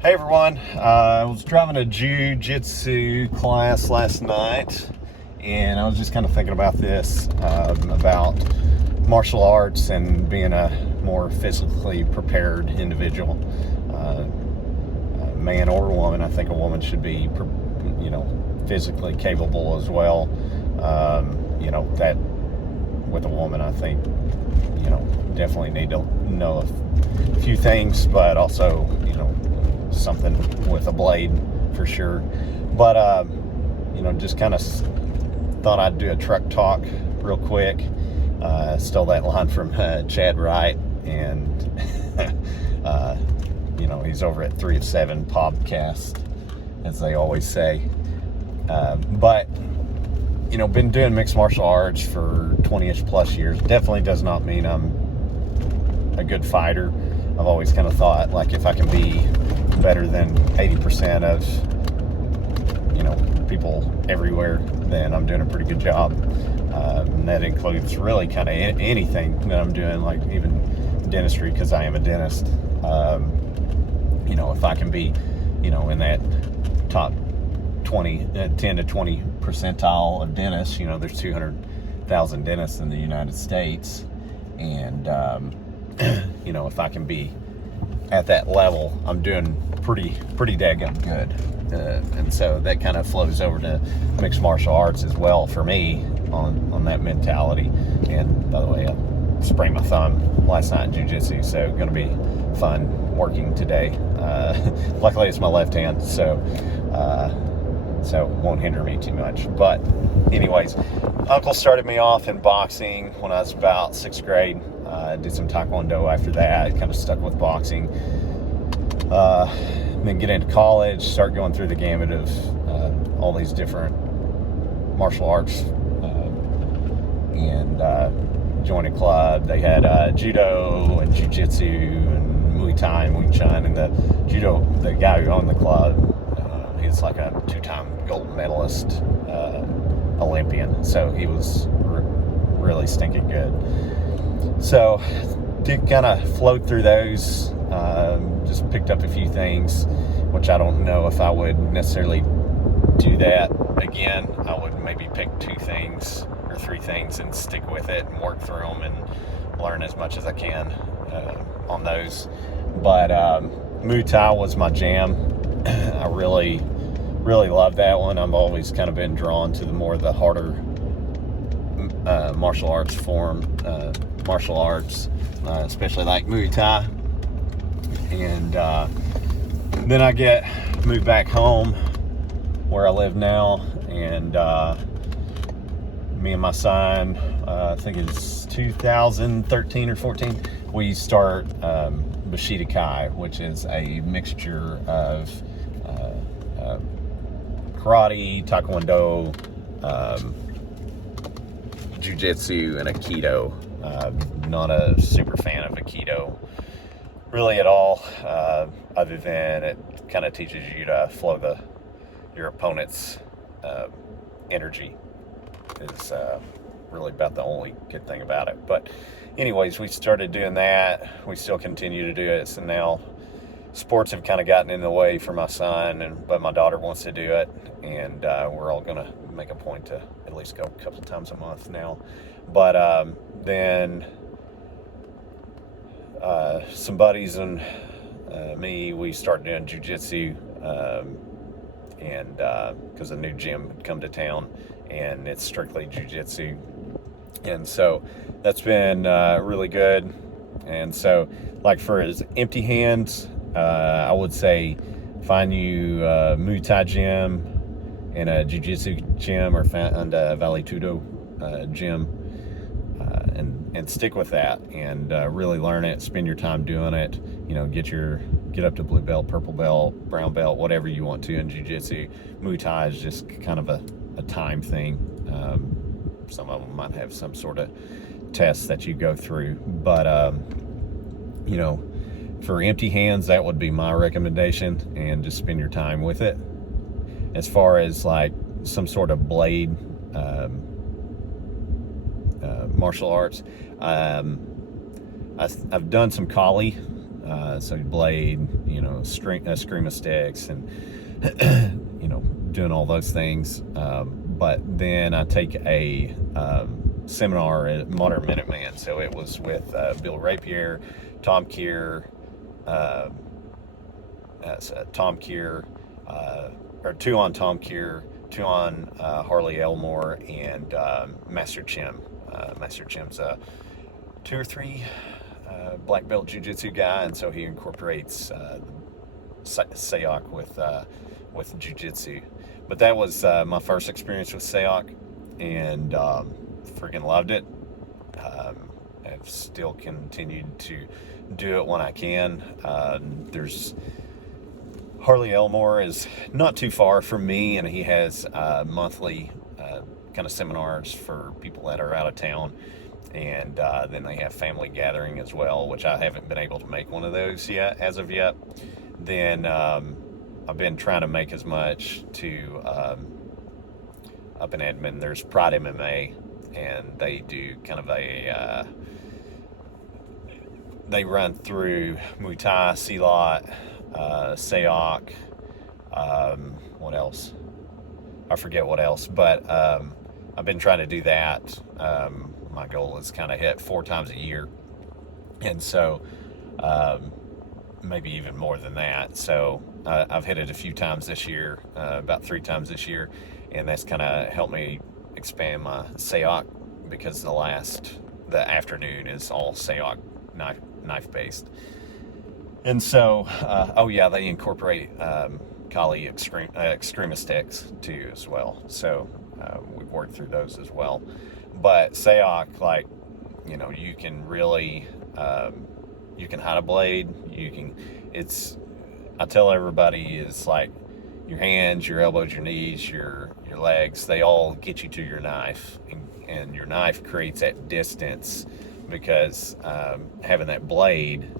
Hey everyone, I was driving a jiu-jitsu class last night and I was just kind of thinking about this, about martial arts and being a more physically prepared individual, man or woman. I think a woman should be, physically capable as well. That with a woman, I think, definitely need to know a few things, but also, something with a blade for sure. But just kind of thought I'd do a truck talk real quick. Stole that line from Chad Wright, and he's over at 3 of 7 podcast, as they always say. But been doing mixed martial arts for 20-ish plus years. Definitely does not mean I'm a good fighter. I've always kind of thought, like, if I can be better than 80% of people everywhere, then I'm doing a pretty good job. And that includes really kind of anything that I'm doing, like even dentistry, because I am a dentist. If I can be in that top 10 to 20 percentile of dentists, there's 200,000 dentists in the United States, and if I can be at that level, I'm doing pretty daggum good. And so that kind of flows over to mixed martial arts as well for me on that mentality. And by the way, I sprained my thumb last night in jiu-jitsu, so going to be fun working today. Luckily it's my left hand, so it won't hinder me too much. But anyways, Uncle started me off in boxing when I was about 6th grade. Did some taekwondo after that, kind of stuck with boxing. Then get into college, start going through the gamut of all these different martial arts, and joined a club. They had judo and jiu-jitsu and Muay Thai and Wing Chun, and the guy who owned the club, he's like a 2-time gold medalist, Olympian, so he was really stinking good. So did kind of float through those, just picked up a few things, which I don't know if I would necessarily do that again. I would maybe pick 2 things or 3 things and stick with it and work through them and learn as much as I can on those. But Muay Thai was my jam. I really love that one. I've always kind of been drawn to the harder martial arts especially like Muay Thai. And then I moved back home where I live now, and me and my son, I think it's 2013 or 14, we start Bushido Kai, which is a mixture of karate, taekwondo, jiu-jitsu, and aikido. Not a super fan of aikido really at all, other than it kind of teaches you to flow your opponent's energy. Is really about the only good thing about it. But anyways, we started doing that. We still continue to do it. So now sports have kind of gotten in the way for my son, but my daughter wants to do it, and we're all going to make a point to at least go a couple times a month now. But then some buddies and me, we started doing jiu-jitsu, and because a new gym had come to town, and it's strictly jiu-jitsu, and so that's been really good. And so, like, for his empty hands, I would say find you a Muay Thai gym and a jiu-jitsu gym, or a Vale Tudo gym, and stick with that, and really learn it. Spend your time doing it. Get up to blue belt, purple belt, brown belt, whatever you want to in jiu-jitsu. Muay Thai is just kind of a time thing. Some of them might have some sort of test that you go through, but for empty hands, that would be my recommendation, and just spend your time with it. As far as like some sort of blade martial arts, I've done some Kali, So blade, screamer sticks, and doing all those things. But then I take a seminar at Modern Minuteman. So it was with Bill Rapier, Tom Keir, or two on Tom Keir, two on Harley Elmore, and Master Chim. Master Chim's a 2 or 3 black belt jiu-jitsu guy, and so he incorporates Sayoc with jiu-jitsu. But that was my first experience with Sayoc, and freaking loved it. I've still continued to do it when I can. There's Harley Elmore is not too far from me, and he has monthly kind of seminars for people that are out of town. And then they have family gathering as well, which I haven't been able to make one of those yet, as of yet. Then I've been trying to make as much to up in Edmond. There's Pride MMA, and they do kind of they run through Muay Thai, Silat, Sayoc, what else? I forget what else, but I've been trying to do that. My goal is kind of hit 4 times a year, and so maybe even more than that. So I've hit it a few times this year, about 3 times this year, and that's kind of helped me expand my Sayoc, because the afternoon is all Sayoc knife based. And so they incorporate Kali extrema sticks too as well. So we've worked through those as well. But Sayoc, you can really, you can hide a blade. I tell everybody, it's like your hands, your elbows, your knees, your legs, they all get you to your knife. And your knife creates that distance, because having that blade,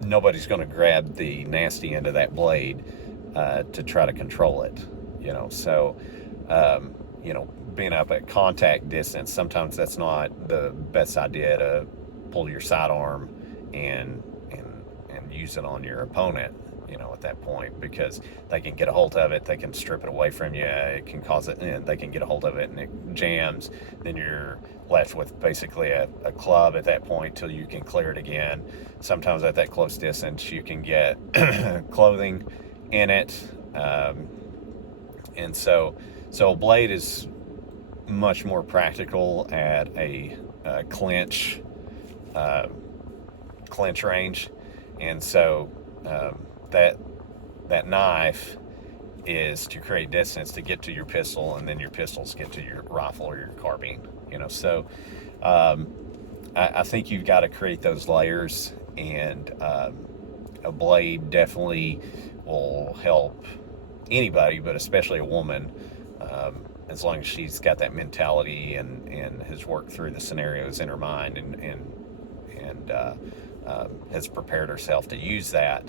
nobody's going to grab the nasty end of that blade to try to control it, so being up at contact distance, sometimes that's not the best idea to pull your sidearm and use it on your opponent, at that point, because they can get a hold of it, they can strip it away from you, it can cause it, and they can get a hold of it and it jams. Then you're left with basically a club at that point till you can clear it again. Sometimes at that close distance you can get clothing in it, and so a blade is much more practical at a clinch range. And so that knife is to create distance to get to your pistol, and then your pistols get to your rifle or your carbine. So I think you've got to create those layers, and a blade definitely will help anybody, but especially a woman, as long as she's got that mentality and has worked through the scenarios in her mind and has prepared herself to use that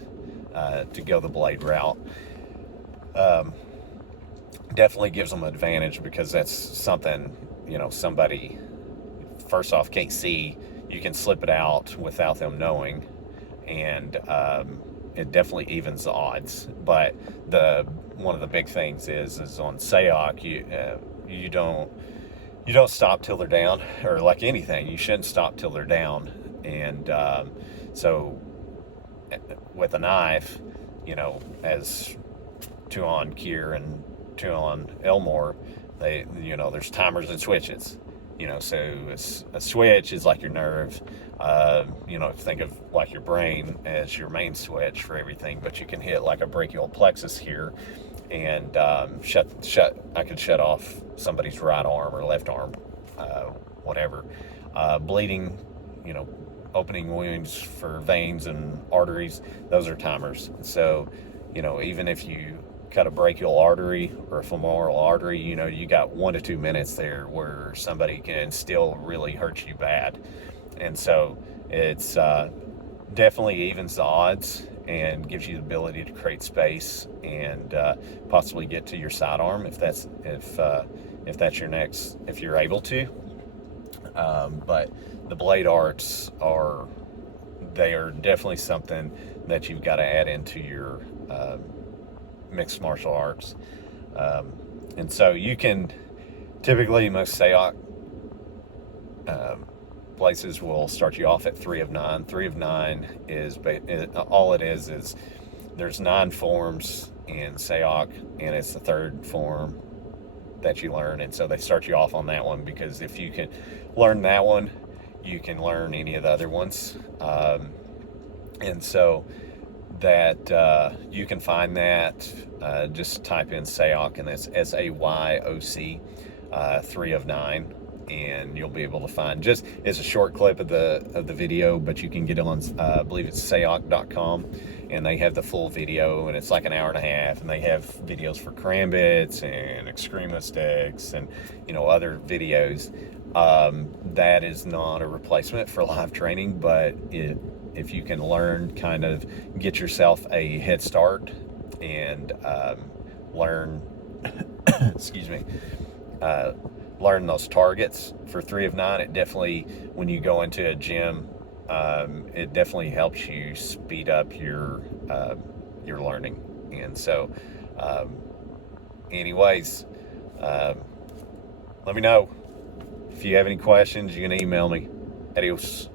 to go the blade route. Definitely gives them an advantage, because that's something, somebody first off can't see. You can slip it out without them knowing, and it definitely evens the odds. But one of the big things is on Sayoc, you don't stop till they're down, or like anything, you shouldn't stop till they're down. And so with a knife, as 2 on Keir and 2 on Elmore, there's timers and switches. So a switch is like your nerve. Think of like your brain as your main switch for everything, but you can hit like a brachial plexus here, and I could shut off somebody's right arm or left arm, whatever. Bleeding, opening wounds for veins and arteries, those are timers. So, even if you cut a brachial artery or a femoral artery, you got 1 to 2 minutes there where somebody can still really hurt you bad. And so it's definitely evens the odds and gives you the ability to create space and possibly get to your sidearm if that's your next, if you're able to. But the blade arts they are definitely something that you've got to add into your mixed martial arts. And so you can, typically most Sayoc places will start you off at 3 of 9. 3 of 9 is, all it is there's 9 forms in Sayoc, and it's the third form that you learn. And so they start you off on that one, because if you can learn that one, you can learn any of the other ones. And so that you can find that, just type in Sayoc, and that's Sayoc, 3 of 9, and you'll be able to find, just it's a short clip of the video, but you can get it on, I believe it's sayoc.com, and they have the full video, and it's like an hour and a half, and they have videos for karambits and extrema sticks and other videos. That is not a replacement for live training, but if you can learn, kind of get yourself a head start and learn excuse me, learn those targets for 3 of 9, it definitely, when you go into a gym, it definitely helps you speed up your learning. And so anyways, let me know if you have any questions. You can email me. Adios.